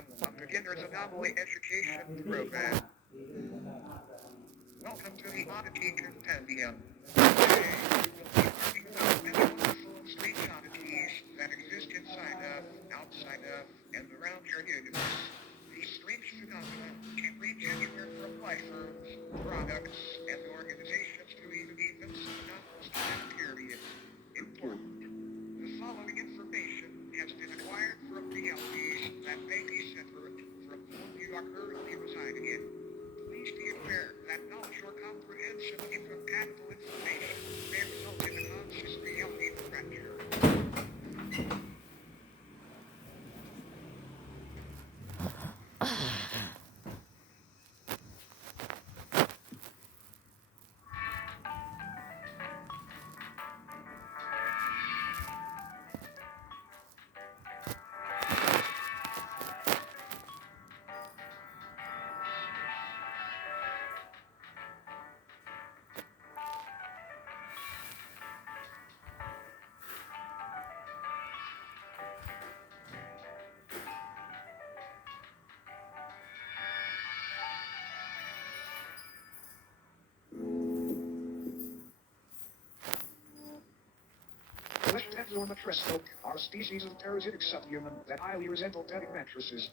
compendium of beginner's anomaly education program. Welcome to the oddity compendium. Today, we will be learning about the many wonderful and strange oddities that exist inside of, outside of, and around your universe. These strange phenomena can range anywhere from life forms, products, and organizations to even events of anomalous time period. Important. The following information has been acquired from realities that may be separate from the one you are currently residing in. Please be aware that knowledge or comprehension of incompatible information may result in a conscious reality fracture. Flesh-tens or mattress folk are a species of parasitic subhuman that highly resemble bedding mattresses.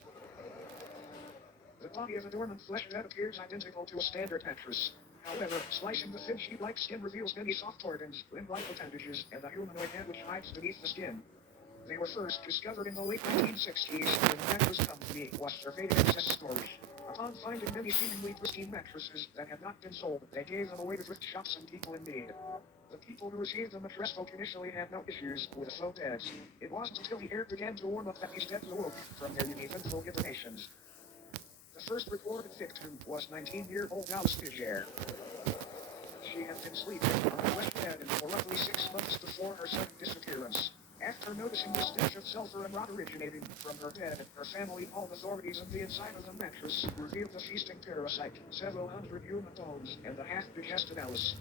The body of a dormant flesh bed appears identical to a standard mattress. However, slicing the thin sheet-like skin reveals many soft organs, limb-like appendages, and a humanoid head which hides beneath the skin. They were first discovered in the late 1960s when the mattress company was surveying excess storage. Upon finding many seemingly pristine mattresses that had not been sold, they gave them away to thrift shops and people in need. The people who received the mattress folk initially had no issues with the faux beds. It wasn't until the air began to warm up that these beds awoke from their uneventful hibernations. The first recorded victim was 19-year-old Alice Fidger. She had been sleeping on the west bed for roughly 6 months before her sudden disappearance. After noticing the stench of sulfur and rot originating from her bed, her family called authorities, and the inside of the mattress revealed a feasting parasite, several hundred human bones, and a half-digested Alice.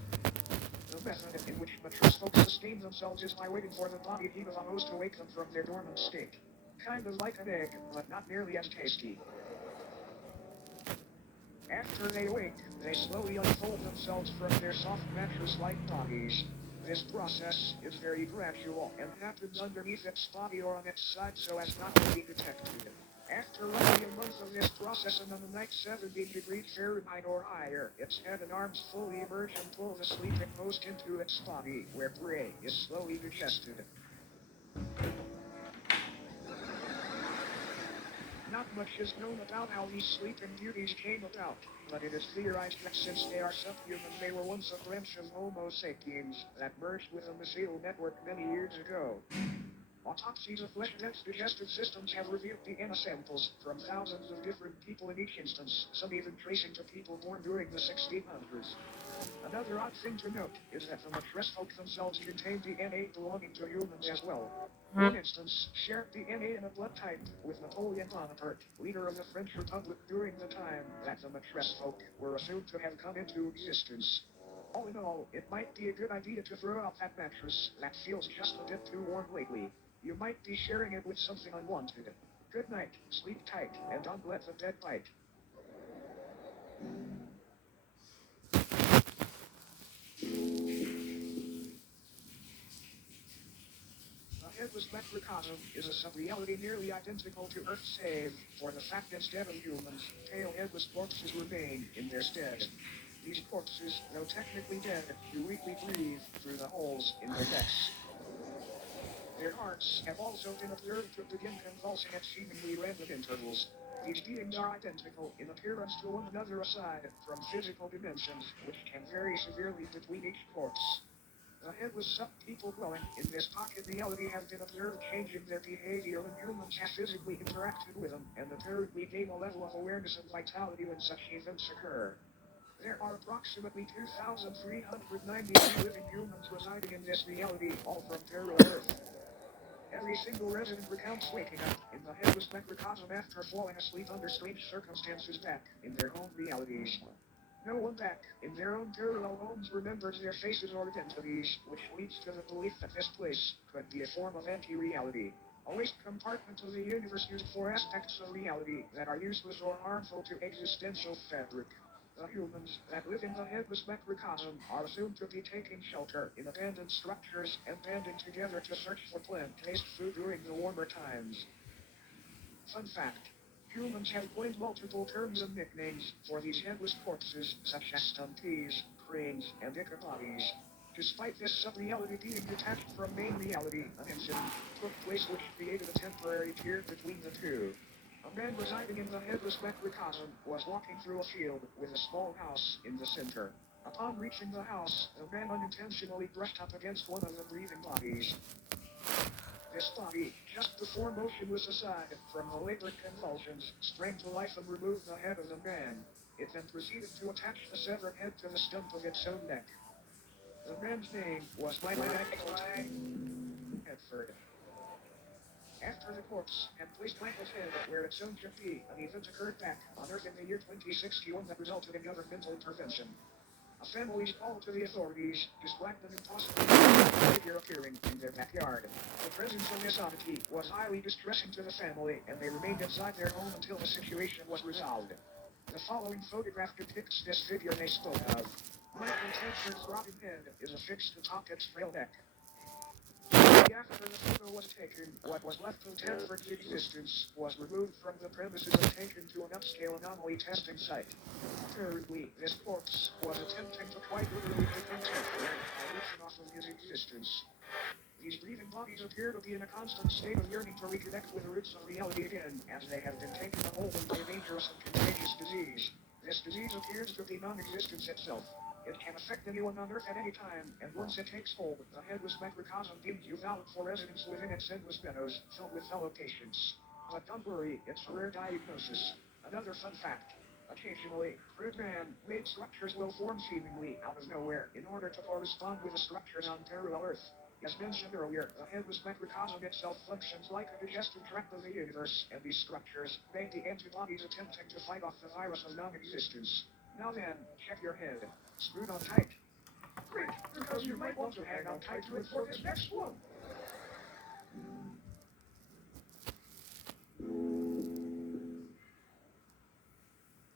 The method in which mattress folks sustain themselves is by waiting for the body heat of a host to wake them from their dormant state. Kind of like an egg, but not nearly as tasty. After they wake, they slowly unfold themselves from their soft mattress-like bodies. This process is very gradual and happens underneath its body or on its side so as not to be detected. After roughly a month of this process and on a night 70 degrees Fahrenheit or higher, its head and arms fully emerge and pull the sleeping host into its body, where prey is slowly digested. Not much is known about how these sleeping beauties came about, but it is theorized that since they are subhuman, they were once a branch of Homo sapiens that merged with the Mycel network many years ago. Autopsies of flesh-dense digestive systems have revealed DNA samples from thousands of different people in each instance, some even tracing to people born during the 1600s. Another odd thing to note is that the mattress folk themselves contain DNA belonging to humans as well. One instance shared DNA in a blood type with Napoleon Bonaparte, leader of the French Republic during the time that the mattress folk were assumed to have come into existence. All in all, it might be a good idea to throw out that mattress that feels just a bit too warm lately. You might be sharing it with something unwanted. Good night, sleep tight, and don't let the dead bite. The headless leprechaun is a sub-reality nearly identical to Earth's save, for the fact instead of humans, pale headless corpses remain in their stead. These corpses, though technically dead, do weakly breathe through the holes in their necks. Their hearts have also been observed to begin convulsing at seemingly random intervals. These beings are identical in appearance to one another aside from physical dimensions, which can vary severely between each corpse. The headless sub-people dwelling in this pocket reality have been observed changing their behavior when humans have physically interacted with them, and apparently gain a level of awareness and vitality when such events occur. There are approximately 2,393 living humans residing in this reality, all from parallel Earth. Every single resident recounts waking up in the headless microcosm after falling asleep under strange circumstances back in their home realities. No one back in their own parallel homes remembers their faces or identities, which leads to the belief that this place could be a form of anti-reality. a waste compartment of the universe used for aspects of reality that are useless or harmful to existential fabric. The humans that live in the headless macrocosm are assumed to be taking shelter in abandoned structures and banding together to search for plant-based food during the warmer times. Fun fact. Humans have coined multiple terms and nicknames for these headless corpses, such as stumpies, cranes, and ichabodies. Despite this sub-reality being detached from main reality, an incident took place which created a temporary pier between the two. A man residing in the headless macrocosm was walking through a field with a small house in the center. Upon reaching the house, the man unintentionally brushed up against one of the breathing bodies. This body, just before motion was aside from the labored convulsions, sprang to life and removed the head of the man. It then proceeded to attach the severed head to the stump of its own neck. The man's name was Michael Hedford. After the corpse had placed Michael's head where its own should be, an event occurred back on Earth in the year 2061 that resulted in governmental intervention. A family's call to the authorities described an impossible figure appearing in their backyard. The presence of this oddity was highly distressing to the family, and they remained inside their home until the situation was resolved. The following photograph depicts this figure they spoke of. Michael Tedford's rotting head is affixed atop its frail neck. After the photo was taken, what was left of Tedford's existence was removed from the premises and taken to an upscale anomaly testing site. Apparently, this corpse was attempting to quite literally become Tedford by wishing off of his existence. These breathing bodies appear to be in a constant state of yearning to reconnect with the roots of reality again, as they have been taken a hold of a dangerous and contagious disease. This disease appears to be non-existence itself. It can affect anyone on Earth at any time, and once it takes hold, the headless macrocosm deems you valid for residence within its endless meadows, filled with fellow patients. But don't worry, it's a rare diagnosis. Another fun fact. Occasionally, crude man-made structures will form seemingly out of nowhere in order to correspond with the structures on parallel Earth. As mentioned earlier, the headless macrocosm itself functions like a digestive tract of the universe, and these structures make the antibodies attempting to fight off the virus of non-existence. Now then, check your head. Screwed on tight. Great, because you might want to hang on tight to it for this next one.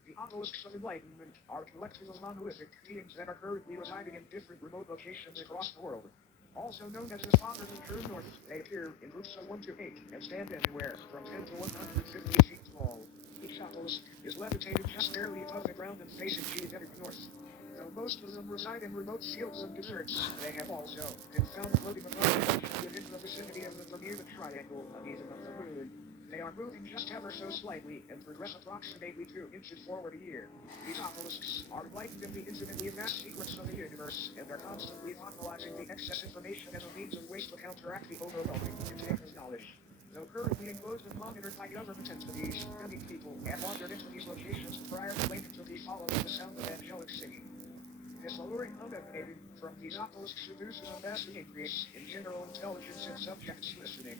The obelisks of enlightenment are a collective of monolithic beings that are currently residing in different remote locations across the world. Also known as the Fathers of True North, they appear in groups of 1 to 8 and stand anywhere from 10 to 150 feet tall. Each obelisk is levitated just barely above the ground and facing geodetic north. Though most of them reside in remote fields and deserts, they have also been found floating above the ocean within the vicinity of the Bermuda Triangle and even of the moon. They are moving just ever so slightly and progress approximately 2 inches forward a year. These obelisks are enlightened in the infinitely vast secrets of the universe, and are constantly monopolizing the excess information as a means of waste to counteract the overwhelming intake of knowledge. Though currently enclosed and monitored by government entities, many people have wandered into these locations prior to claiming to be following the sound of angelic singing. This alluring hum emanating from these obelisks seduces a massive increase in general intelligence in subjects listening.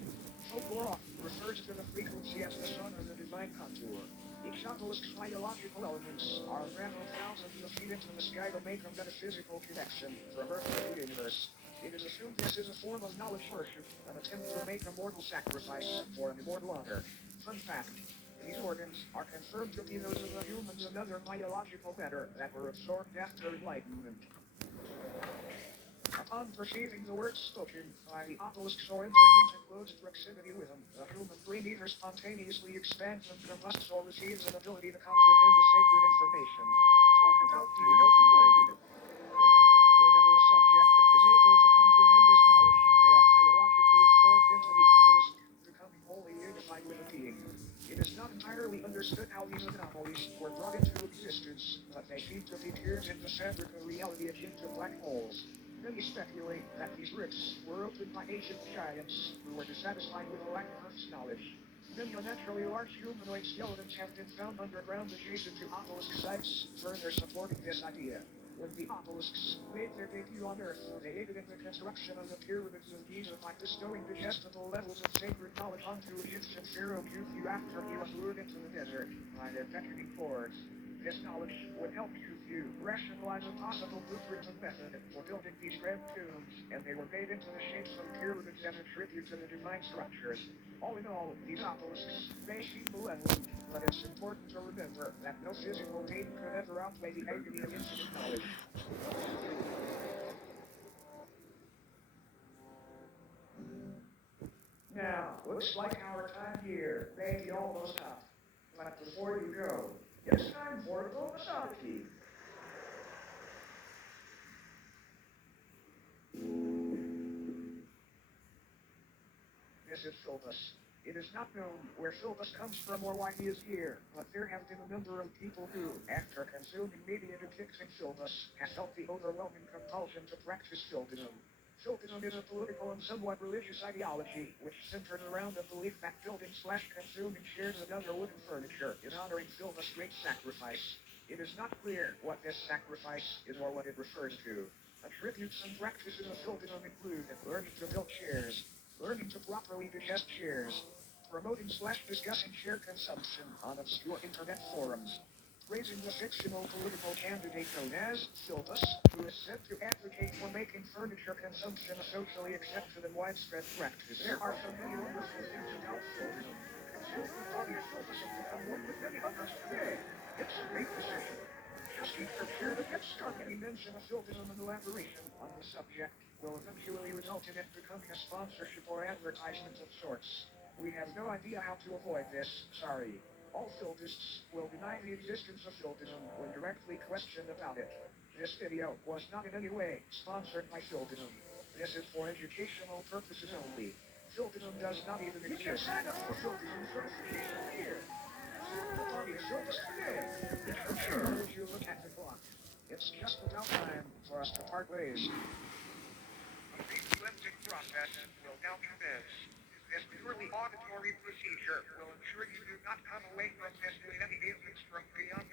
Folklore refers to the frequency as the sun or the divine contour. Each obelisk's biological elements are unraveled thousands of feet into the sky to make a metaphysical connection from Earth to the universe. It is assumed this is a form of knowledge worship, an attempt to make a mortal sacrifice for an immortal honor. Fun fact. These organs are confirmed to be those of the humans and other biological matter that were absorbed after enlightenment. Upon perceiving the words spoken by the obelisks or entering into close proximity with them, the human brain either spontaneously expands and combusts or receives an ability to comprehend the sacred information. Talk about being open-minded. Whenever a subject is able to comprehend this knowledge, they are biologically absorbed into the obelisk, becoming wholly unified with the being. It is not entirely understood how these anomalies were brought into existence, but they seem to be peers in the fabric of reality akin to black holes. Many speculate that these rifts were opened by ancient giants who were dissatisfied with the lack of Earth's knowledge. Many unnaturally large humanoid skeletons have been found underground adjacent to obelisk sites, further supporting this idea. When the obelisks made their debut on Earth, they aided in the construction of the pyramids of Giza by bestowing digestible levels of sacred knowledge onto Egyptian Pharaoh Khufu after he was lured into the desert by their beckoning cords. This knowledge would help Khufu to rationalize a possible blueprint and method for building these grand tombs, and they were made into the shapes of pyramids and a tribute to the divine structures. All in all, these obelisks may seem malevolent, but it's important to remember that no physical pain could ever outweigh the agony of infinite knowledge. Now, looks like our time here may be almost up. But before you go, it's time for a bonus oddity. This is Philbus. It is not known where Philbus comes from or why he is here, but there have been a number of people who, after consuming media depicting Philbus, have felt the overwhelming compulsion to practice Philbism. Philbism is a political and somewhat religious ideology which centered around the belief that building/consuming shares and other wooden furniture is honoring Philbus' great sacrifice. It is not clear what this sacrifice is or what it refers to. Attributes and practices of Philbism include learning to build chairs, learning to properly digest shares, promoting/discussing share consumption on obscure internet forums, praising the fictional political candidate known as Philbus, who is said to advocate for making furniture consumption a socially accepted and widespread practice. There are so many wonderful things about Philbism. Consuming the body of Philbus has become one with many others today. It's a great decision. Just keep prepared to get started. Any mention of Philbism and elaboration on the subject will eventually result in it becoming a sponsorship or advertisement of sorts. We have no idea how to avoid this, sorry. All Philbists will deny the existence of Philbism when directly questioned about it. This video was not in any way sponsored by Philbism. This is for educational purposes only. Philbism does not even exist. You can sign up for Philbism certification here. Consider the party of Philbis today. I'm sure as you look at the clock, it's just about time for us to part ways. A cleansing process will now commence. This purely auditory procedure will ensure you do not come away from this with any ailments from beyond